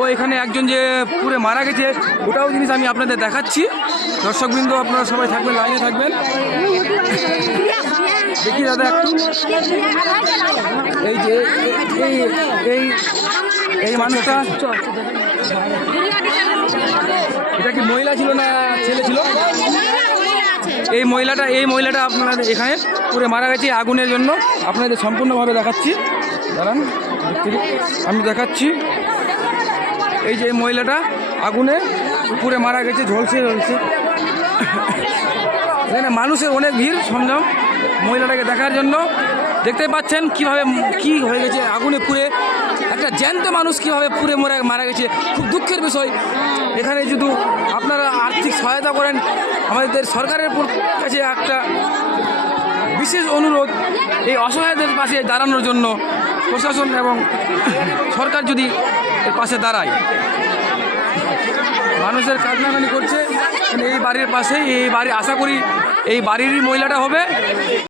ও এখানে একজন যে পুরে মারা গেছে ওটাও জিনিস আমি আপনাদের দেখাচ্ছি। দর্শকবৃন্দ আপনারা সবাই থাকবেন, লাইনে থাকবেন। দেখি দাদা একটু, এই যে এই এই মানুষটা, এটা কি মহিলা ছিল না ছেলে ছিল? এই মহিলাটা আপনাদের এখানে পুরে মারা গেছে আগুনের জন্য। আপনাদের সম্পূর্ণভাবে দেখাচ্ছি, দাঁড়ান আমি দেখাচ্ছি। এই যে এই মহিলাটা আগুনে পুরে মারা গেছে, ঝলসে এখানে মানুষের অনেক ভিড় সরঞ্জাম মহিলাটাকে দেখার জন্য। দেখতে পাচ্ছেন কিভাবে কি হয়ে গেছে আগুনে পুড়ে, একটা জ্যান্ত মানুষ কিভাবে পুড়ে মারা গেছে। খুব দুঃখের বিষয়। এখানে যদি আপনারা আর্থিক সহায়তা করেন, আমাদের সরকারের কাছে একটা বিশেষ অনুরোধ, এই অসহায়দের পাশে দাঁড়ানোর জন্য প্রশাসন এবং সরকার যদি এর পাশে দাঁড়ায়। মানুষের কান্নাকানি করছে এই বাড়ির পাশেই, এই বাড়ি আশা করি এই বাড়িরই মহিলাটা হবে।